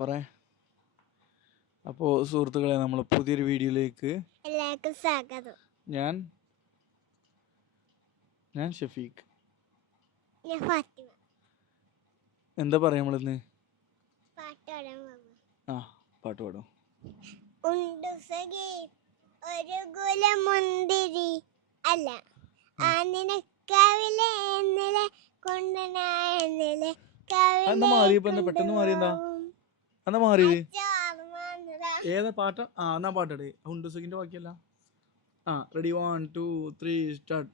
പറയാ. അപ്പോൾ സുഹൃത്തുക്കളെ, നമ്മൾ പുതിയൊരു വീഡിയോയിലേക്ക് എല്ലാവർക്കും സ്വാഗതം. ഞാൻ ഷഫീഖ്. ഞാൻ ഫാത്തിമ. എന്താ പറയാ നമ്മളിന്ന്? പാട്ട് പാടാൻ പോകുന്നു. പാട്ട് പാടും. ഉണ്ടുസഖി ഒരു കുലമുന്തിരി അല്ല ആനിനക്കാവിലെ എന്നിലെ കൊണ്ടുനായെന്നിലെ പെട്ടെന്ന് മാറിയെന്താ എന്നാ മാറിയത്? ഏതാ പാട്ട്? എന്നാ പാട്ടേ ഹുണ്ടുസഖിന്റെ ബാക്കിയല്ല. Ready 1 2 3 start.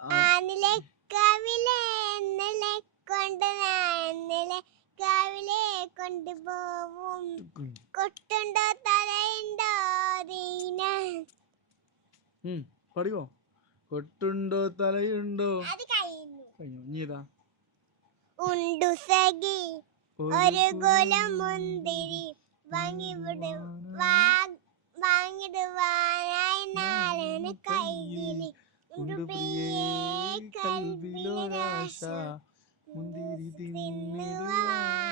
ആനിലക്കാവിലെ എന്നിലെ കൊണ്ടുനായെന്നിലെ കാവിലെ കൊണ്ടുപോവും കൊട്ടുണ്ടോ തലയുണ്ടോ ദീന. പാടിയോ? കൊട്ടുണ്ടോ തലയുണ്ടോ. അത് കഴിഞ്ഞു. നീതാ? ഉണ്ടുസഖി ഒരു കുലം മുന്തിരി വാങ്ങിടുവാനായി നാലന് കൈകിലി കൽബിലൊരാശ മുന്തിരി തിന്നുവാൻ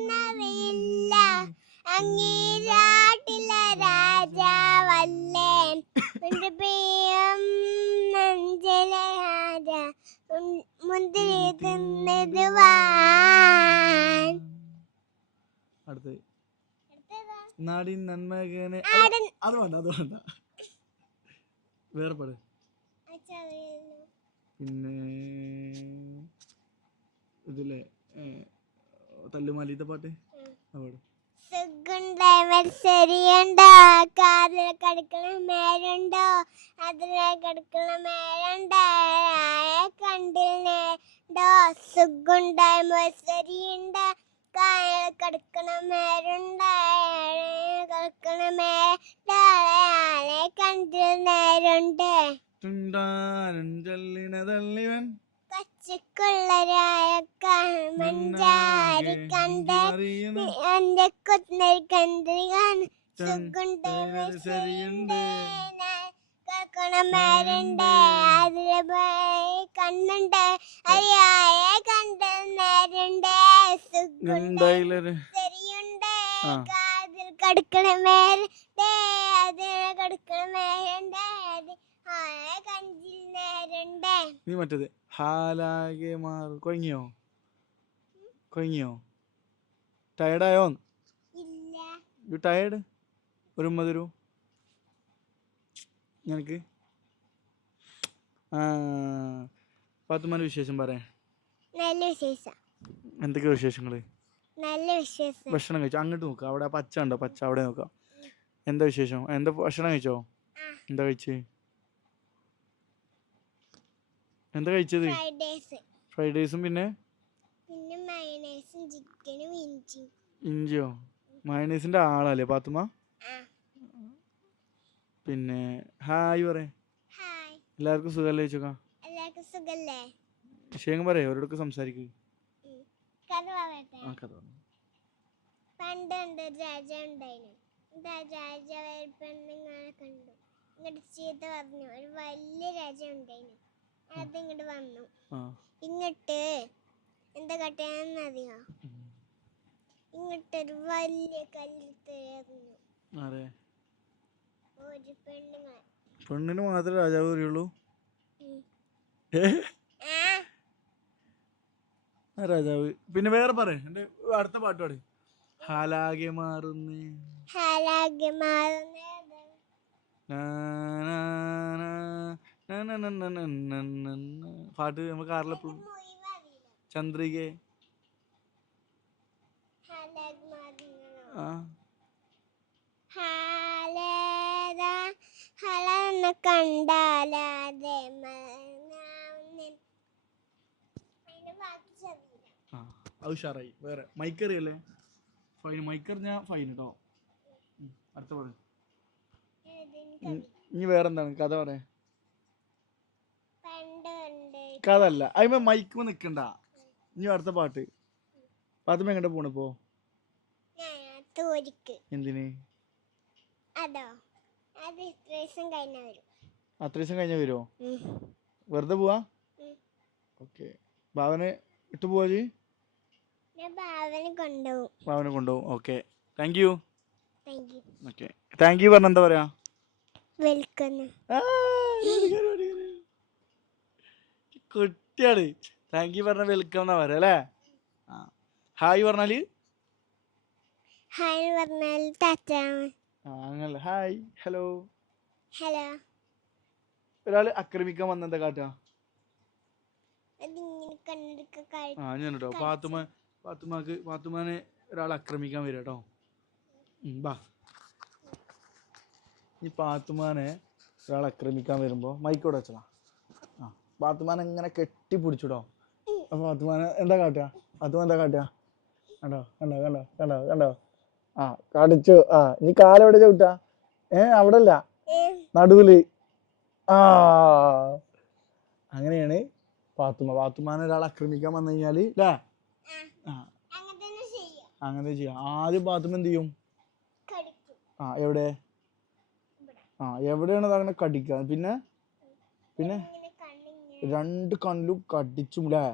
എന്നറിയില്ല അങ്ങീരാട്ടിലെ രാജാവല്ലേൻ നെഞ്ചിലെ രാജ മുന്തിരി തിന്നിടുവാൻ. അടുത്ത് നാടിൻ നന്മകനെ. അത് വേണ്ട വേറെ പാട്. പിന്നെ ഇതിലെ തല്ലുമാലിത്തെ പാട്ട് പാട്. ശരിയുണ്ടോ കാതിൽ കടുക്കണ മേലുണ്ടോ അതിലെ കടുക്കണ മേലുണ്ടോ കണ്ടില്ലേണ്ടോ സുഖുണ്ടായ ശരിയുണ്ടോ കായൽ കടുക്കണ മേലുണ്ടോ കടുക്കണ മേലെ കണ്ടിൽ നേരുണ്ട് തള്ളിവൻ കച്ചിക്കുള്ളരായ മഞ്ചാരി കണ്ട എന്റെ കൊന്നൽ കണ്ടിരിക്കാൻ സുഖുണ്ട് കണമേരുണ്ട് അതിലെ കണ്ണുണ്ട് അരിയായ കണ്ടൽ നേരുണ്ട് സുഖുണ്ട് ശരിയുണ്ട് കാതിൽ കടുക്കണ മേലുണ്ട് അതിനെ കടുക്കണ മേലുണ്ട് കഞ്ചിൽ നേരുണ്ട്. നീ മറ്റേത് ഹാലാകെ മാറും. കൊഴങ്ങിയോ? ടയർഡായോ? ഇല്ല. You tired? ഒരു തരൂ നിനക്ക്. പാത്തുമാൻ്റെ വിശേഷം പറയാം. നല്ല വിശേഷം. എന്തൊക്കെയാ വിശേഷങ്ങള്? നല്ല വിശേഷം. ഭക്ഷണം കഴിച്ചോ? അങ്ങോട്ട് നോക്കാം. അവിടെ പച്ച ഉണ്ടോ? പച്ച അവിടെ നോക്കാം. എന്താ വിശേഷം? എന്താ ഭക്ഷണം കഴിച്ചോ? എന്താ കഴിച്ചത്? എന്താ കഴിച്ചത്? ഫ്രൈഡ് റൈസും പിന്നെ മയണൈസും ചിക്കനും ഇഞ്ചിയോ? മയണൈസിന്റെ ആളല്ലേ പാത്തുമ്മ? പിന്നെ ഹായ് പറ. എല്ലാവർക്കും സുഖല്ലേ ചോദിച്ചോക്കാം. എല്ലാവർക്കും സുഖല്ലേ? വിഷയം പറയേ അവരോടൊക്കെ സംസാരിക്കുക. പണ്ട് രാജാവ് ഉണ്ടായിരുന്നു. രാജാവ് പെണ്ണുങ്ങളെ കണ്ടു. ഇങ്ങോട്ട് ചീത്ത പറഞ്ഞു. ഒരു വലിയ രാജാവ് ഉണ്ടായിരുന്നു. അത് ഇങ്ങോട്ട് വന്നു. ഇങ്ങോട്ട് എന്താ കട്ടയെന്നറിയോ? ഇങ്ങോട്ടൊരു വലിയ കല്ലെടുത്തെറിഞ്ഞു. ഒരു പെണ്ണിന് മാത്രമേ രാജാവ് അറിയുള്ളൂ? രാജാവ്. പിന്നെ വേറെ പറ. എന്റെ അടുത്ത പാട്ട് പാട്. ഹാലാകെ മാറുന്നേ പാട്ട് നമ്മൾ കാറിലെപ്പോഴും. ചന്ദ്രികെ കണ്ടാലേ ഉഷാറായി. വേറെ മൈക്കറിയല്ലേ? ഫൈൻ. മൈക്കറിഞ്ഞാ ഫൈൻ കേട്ടോ. അടുത്ത പാട്. ഇനി വേറെന്താണ് കഥ പറയാ? കഥ അല്ല, അതിന് മൈക്കുമ്പോ നിക്കണ്ട. ഇനി അടുത്ത പാട്ട്. പാത്തുമ്മ എങ്ങോട്ട് പോണിപ്പോ? എന്തിന്? അത്ര ദിവസം കഴിഞ്ഞ വരുമോ? വെറുതെ പോവാ? ഓക്കെ. ഭാവന് ഇട്ട് പോവാ ജി? ഞാൻ ഭാവനെ കൊണ്ടുപോകും. ഭാവനെ കൊണ്ടുപോകും. Okay, thank you. Thank you. Okay, thank you പറഞ്ഞ എന്താ പറയാ? വെൽക്കം. കുട്ടിയാണ്. താങ്ക് യു പറഞ്ഞ വെൽക്കം എന്നാ പറയാ അല്ലേ? ആ, ഹായ് പറഞ്ഞാല്? ഹായ് പറഞ്ഞാൽ ടാറ്റാണ്. അങ്ങനെ ഹായ് ഹലോ. ഹലോ. ഒരാള് ആക്രമിക്കാൻ വന്ന എന്താ കാട്ടാ? അതിങ്ങനെ കണ്ണെടുക്ക. ആ ഞാൻ കേട്ടോ പാത്തുമാനെ ഒരാൾ ആക്രമിക്കാൻ വരും കേട്ടോ. ബാ, ഈ പാത്തുമാനെ ഒരാൾ ആക്രമിക്കാൻ വരുമ്പോ മൈക്കോടെ വെച്ചതാ. ആ, പാത്തുമാനെ ഇങ്ങനെ കെട്ടിപ്പിടിച്ചിട്ടോ. അപ്പൊ പാത്തുമാനെ എന്താ കാട്ടുക? പാത്തുമാൻ എന്താ കാട്ടുക? കണ്ടോ കണ്ടോ കണ്ടോ കണ്ടോ കണ്ടോ? ആ, കടിച്ചു. ആ, നീ കാലെവിടെ ചവിട്ടാ? അവിടെ അല്ല, നടുവില്. ആ, അങ്ങനെയാണ് പാത്തുമാനെ ഒരാൾ ആക്രമിക്കാൻ വന്നു കഴിഞ്ഞാല് അല്ലേ? അങ്ങനെ ചെയ്യാം. ആദ്യം പാത്തുമ്മ എന്ത് ചെയ്യും? ആ, എവിടെ? ആ, എവിടെയാണ് അതങ്ങനെ കടിക്കുക? പിന്നെ പിന്നെ രണ്ട് കണ്ണിലും കടിച്ചും അല്ലേ?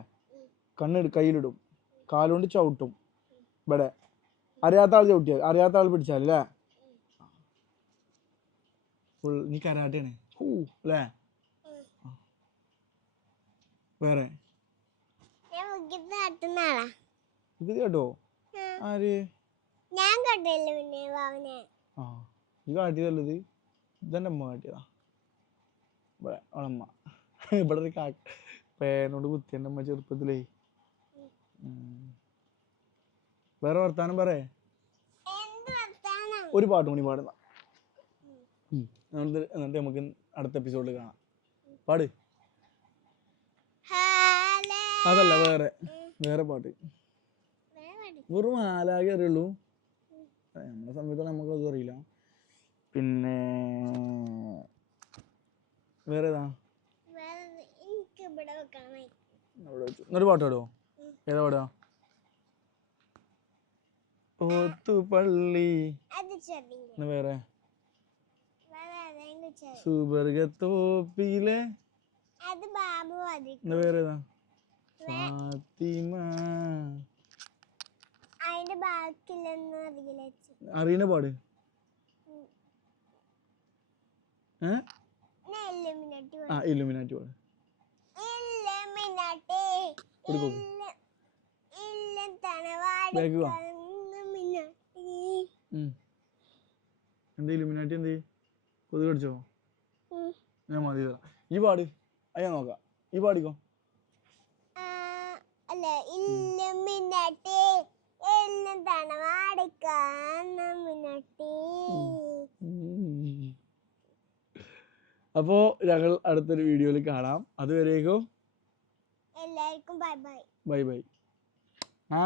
കയ്യിലിടും, കാലുകൊണ്ട് ചവിട്ടും. ഇവിടെ അറിയാത്ത ആൾ ചവിട്ടിയാൽ, അറിയാത്ത ആൾ പിടിച്ചാൽ അല്ലേ? ഫുൾ നീ കരാട്ടയാണ് അല്ലേ? വേറെ ഇത് കേട്ടോ? ആര്? ഞാൻ കണ്ടല്ലോ പിന്നെ ഭാവനെ. ആ, ഇത് കാട്ടിയതല്ലത്, ഇതെന്റെ അമ്മ കാട്ടിയതാ. ഇവിടെ അവളമ്മ ഇവിടെ ഒരു പേനോട് കുത്തി എൻ്റെ അമ്മ ചെറുപ്പത്തിലേ. വേറെ വർത്താനം പറയേ? ഒരു പാട്ട് മണി പാടുന്ന എന്നിട്ട് നമുക്ക് അടുത്ത എപ്പിസോഡിൽ കാണാം. പാട്. അതല്ല, വേറെ പാട്ട്. വെറും ആലാകെ അറിയുള്ളൂ. നമ്മുടെ സമയത്ത് നമുക്കത് അറിയില്ല. പിന്നെ വേറെ ഏതാ? എന്നൊരു പാട്ട് പാടുമോ? ഏതാ പാടുക? ഓത്തുപള്ളി. വേറെ സുബർഗത്തോപ്പിലെ. വേറെ ഏതാ? ഫാത്തിമ. അറിയണ പാട്. ഇല്ലുമിനാറ്റി പാട്. എന്താ ഇല്ലുമിനാറ്റി? എന്ത് കൊതു കടിച്ചോ? ഞാൻ മതി തരാം. ഈ പാട്, അയ്യാ നോക്കാം. ഈ പാടിക്കോ. അപ്പോ ഞങ്ങൾ അടുത്തൊരു വീഡിയോയിൽ കാണാം. അതുവരേക്കും എല്ലാവർക്കും ബൈ ബൈ. Bye bye. ആ.